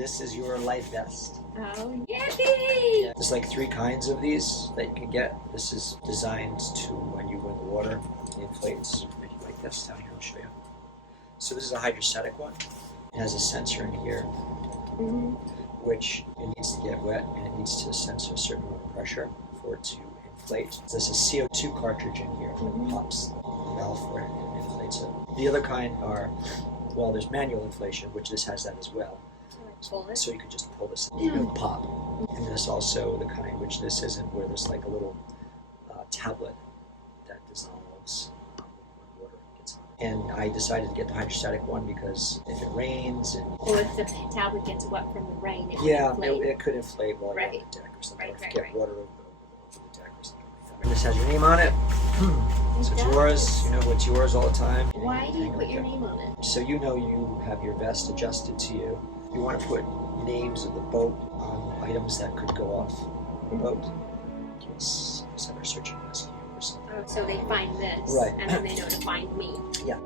This is your life vest. Oh, yippee! There's like 3 kinds of these that you can get. This is designed to, when you go in the water, it inflates. Make it like this down here, I'll show you. So this is a hydrostatic one. It has a sensor in here, which it needs to get wet, and it needs to sense a certain amount of pressure for it to inflate. There's a CO2 cartridge in here that pops the valve for it and inflates it. The other kind are, well, there's manual inflation, which this has that as well. So you could just pull this and it'll pop. And there's also the kind which this isn't, where there's like a little tablet that dissolves when water gets on. And I decided to get the hydrostatic one because if it rains and... Or if the tablet gets wet from the rain, it could inflate while you're on the deck or something. Or get water over the deck or something like that. And this has your name on it. So it's yours. You know what's yours all the time. Why do you put your name on it? So you know you have your vest adjusted to you. You want to put names of the boat on items that could go off the boat. In case ever search and rescue or something. Oh, so they find this, and then they know to find me. Yeah.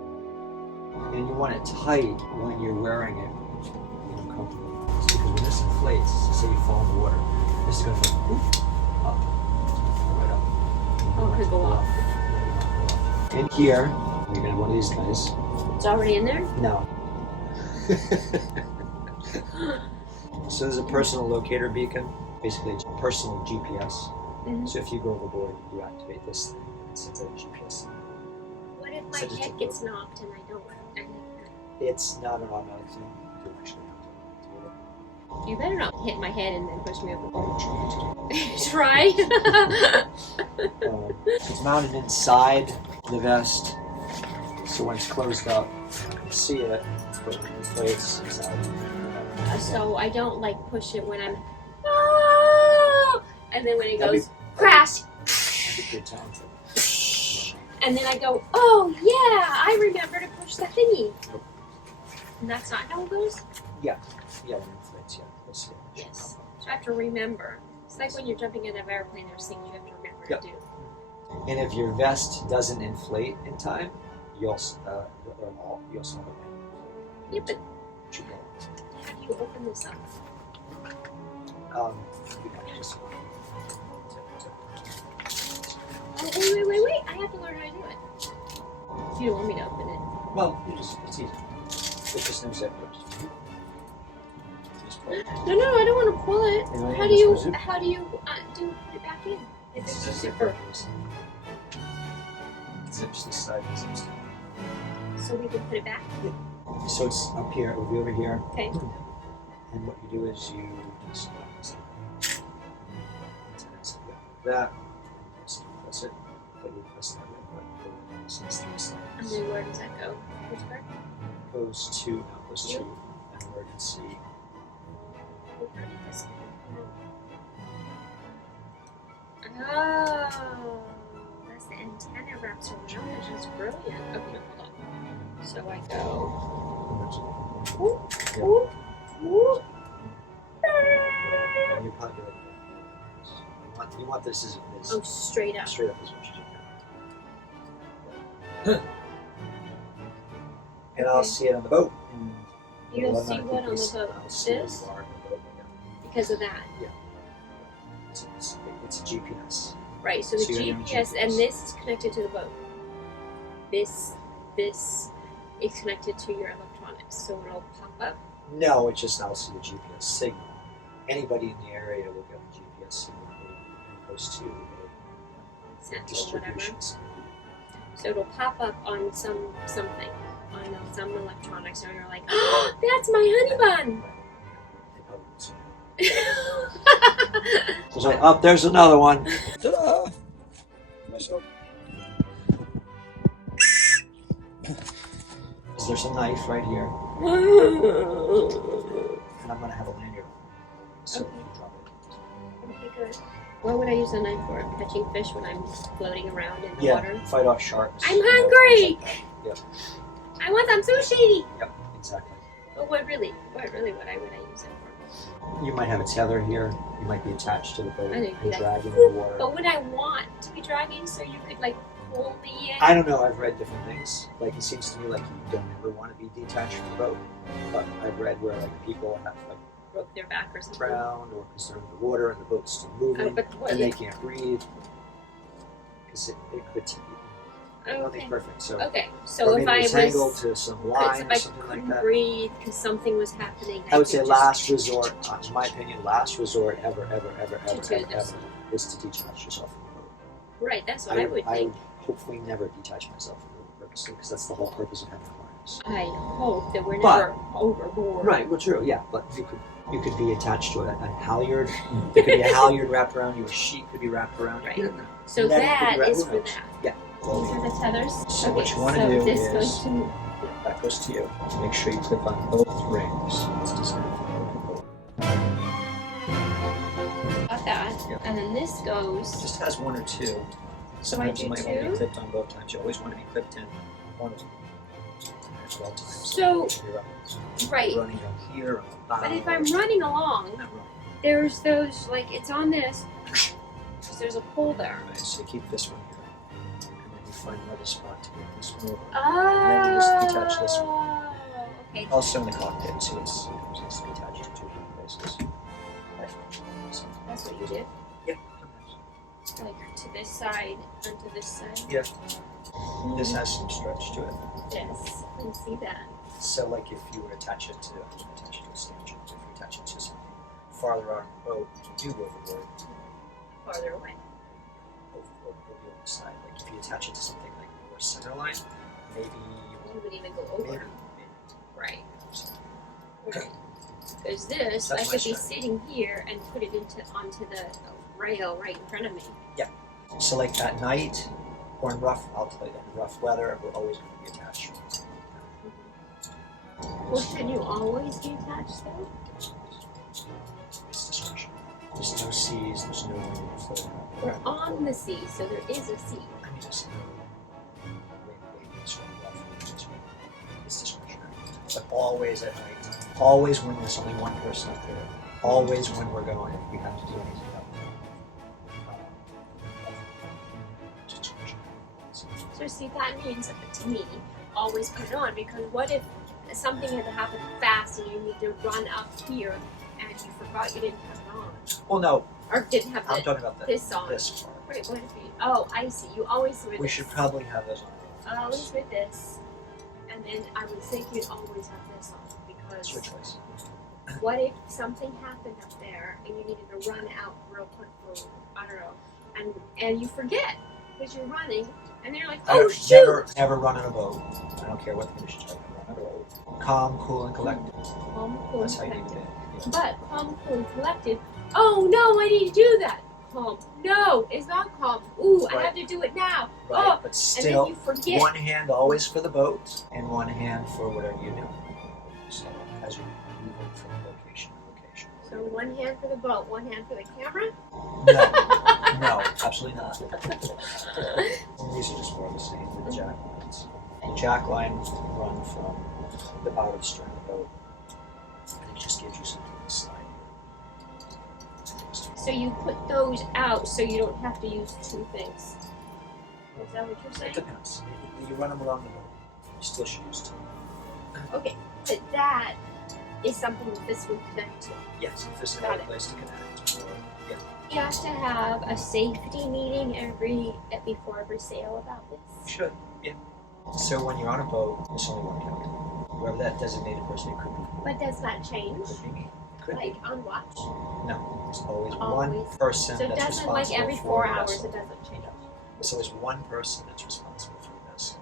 And you want it tight when you're wearing it, comfortably. Because when this inflates, say you fall in the water, this is going to go up, right up. Oh, it could go off. In here, you're going to have one of these guys. It's already in there? No. So there's a personal locator beacon, basically it's a personal GPS. So if you go overboard, you activate this thing and it sends out a GPS. What if my head gets knocked and I don't? It's not an automatic thing. You actually have to do it. You better not hit my head and then push me overboard. Try. It's mounted inside the vest, so when it's closed up, you can see it, but when it inflates, it's out. So I don't like push it when I'm, and then when it goes, crash, and then I go, oh yeah, I remember to push the thingy. And that's not how it goes? Yeah, when it inflates, yeah. Yes, so I have to remember. It's like when you're jumping out of an airplane, there's things you have to remember to do. And if your vest doesn't inflate in time, you also have a Yeah, but how do you open this up? Wait. I have to learn how to do it. You don't want me to open it. Well, it's easy. It's just no zip first. No, I don't want to pull it. How do you put it back in? If it's a zipper. Zips this side and zips down. So we can put it back? Yeah. So it's up here, it will be over here. Okay. And what you do is you just that. That's it. But you press that red button. So it's 3 slides. And then where does that go? Which part? Goes to emergency. Oh, that's the antenna wraps around. It's just brilliant. Okay, hold on. So I go. Whoop. And you probably you want this as straight up. Straight up as much as you can. And I'll see it on the boat. You'll see what on the boat? This? Because of that? Yeah. It's a GPS. Right, so the GPS, and this is connected to the boat. This is connected to your electronics, so it'll pop up? No, it's just I'll see the GPS signal. Anybody in the area will get the GPS signal and goes to a distribution center. So it'll pop up on something, on some electronics, and you're like, oh, that's my honey bun! It's like, oh, there's another one. Ta-da! There's a knife right here. And I'm going to have a lanyard. So okay. You drop it. Okay, good. What would I use a knife for? Catching fish when I'm floating around in the water? Yeah, fight off sharks. I'm hungry! Yep. I want some sushi! Yep, exactly. But what really would I use it for? You might have a tether here. You might be attached to the boat and dragging in the water. But would I want to be dragging so you could like pull me in? I don't know. I've read different things. Like it seems to me like you don't ever want to be detached from the boat. But I've read where like people have like broke their back or something. Drowned, or because they're in the water and the boat's still moving but what and they if- can't breathe. Because it could nothing's perfect. So, Okay, or so if maybe I it's was, tangled to some line if or I something like couldn't that. breathe because something was happening, I would could say just- last resort, in my opinion, last resort ever do this. is to detach yourself from the boat. Right, that's what I would think. hopefully never detach myself from the boat purposely, because that's the whole purpose of having awareness. I hope that we're But- never overboard. Right, well, true, yeah, but you could be attached to a halyard. There could be a halyard wrapped around you. A sheet could be wrapped around you. Right. You don't know. So Net that could be wrapped- is who for knows? that. Yeah. These are the tethers. So what you want to so do this is goes to that goes to you. To make sure you clip on both rings. It's designed for both. got that, Yep. and then this It goes. just has one or two. So I Sometimes do you might want to be two. clipped on both times. You always want to be clipped in one of them at all times. So- if you're Right, running on here on the bottom. but if I'm running along, not running. there's those like it's on this. Because there's a pole there. Right, so you keep this one here, and then you find another spot to get this one over. Oh. then you just detach this Okay. Also in the cockpit, so it's attached to two different places. So, That's what you did. yeah. Like to this side and to this side. Yeah. This has some stretch to it. Yes, I can see that. So, like if you would attach it to a stanchion, if you attach it to something farther out on the boat, and you do go overboard, Farther away. over the other side. Like if you attach it to something like your center line, maybe you You would even go over. maybe. Right. Right. Because this, That's I my could be strategy. sitting here and put it onto the rail right in front of me. So like at night or in rough, I'll tell you that in rough weather, we're always going to be attached. Well, should you always be attached though? It's discretion. There's no seas, there's no wind floating around. We're on the sea, so there is a sea. I mean, it's it's discretionary. But always at night, always when there's only one person up there, always when we're going, if we have to do anything up there. Just discretionary. So see, that means to me, always put it on, because what if something had to happen fast and you need to run up here and you forgot you didn't have it on, Well, no, or didn't have I'm talking about this on? this part. Wait, what if you? Oh, I see. You always wear We this. should probably have those on. Always with this, and then I would think you'd always have this on, It's your because choice. what if something happened up there and you needed to run out real quick for, I don't know, and you forget because you're running and they're like, oh shoot! Never run on a boat. I don't care what the conditions are. Never run on a boat. Calm, cool, and collected. Calm, cool, and That's how you need to collected. be. But calm, cool, and collected. Oh no, I need to do that. Calm. No, it's not calm. Ooh, I Right. have to do it now. Right, Oh, but and still, then you forget. one hand always for the boat, and one hand for whatever you do. So, as you're moving from location to location. So one hand for the boat, one hand for the camera. No, absolutely not. These are just more of the same with the jack lines. The jack lines run from the bow of the stern of the boat, and it just gives you something to slide. So you put those out so you don't have to use two things. Is that what you're It saying? depends. You run them around the boat. You still should use two. Okay, but that is something that this would connect to. Yes, if there's Got another it. place to connect. Or, yeah. You have to have a safety meeting before every sail about You this. should, yeah. So when you're on a boat, there's only one captain. Whoever that designated person it could be. But does that change? Could be me. Could Like on watch? be. No, there's always one Always. person So it that's doesn't responsible like every for 4 the hours vessel. it doesn't change. So there's one person that's responsible for the vessel.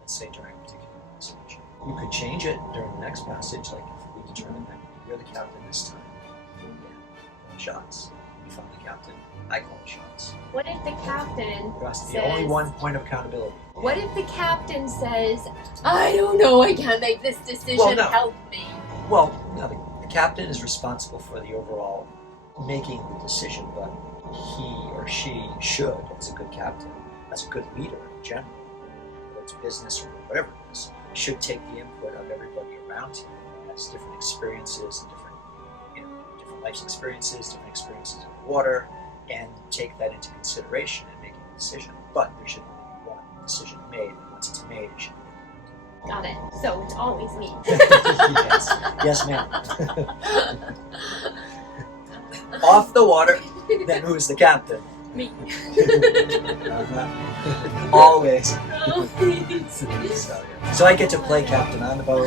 Let's say during a particular passage. You could change it during the next passage, like if we determine that you're the captain this time. Yeah. Shots. You find the captain. I call the shots. What if the captain There has to be says, only one point of accountability. What if the captain says, I don't know, I can't make this decision, Well, no. help me? Well, no, the captain is responsible for the overall making the decision, but he or she should, as a good captain, as a good leader in general, whether it's business or whatever it is, should take the input of everybody around him who has different experiences and different life experiences, different experiences on the water, and take that into consideration in making a decision. But there should only be one decision made, and once it's made, it should be Got it. So it's always me. yes, yes, ma'am. off the water, then who's the captain? Me. Always. Always. So I get to play captain on the boat.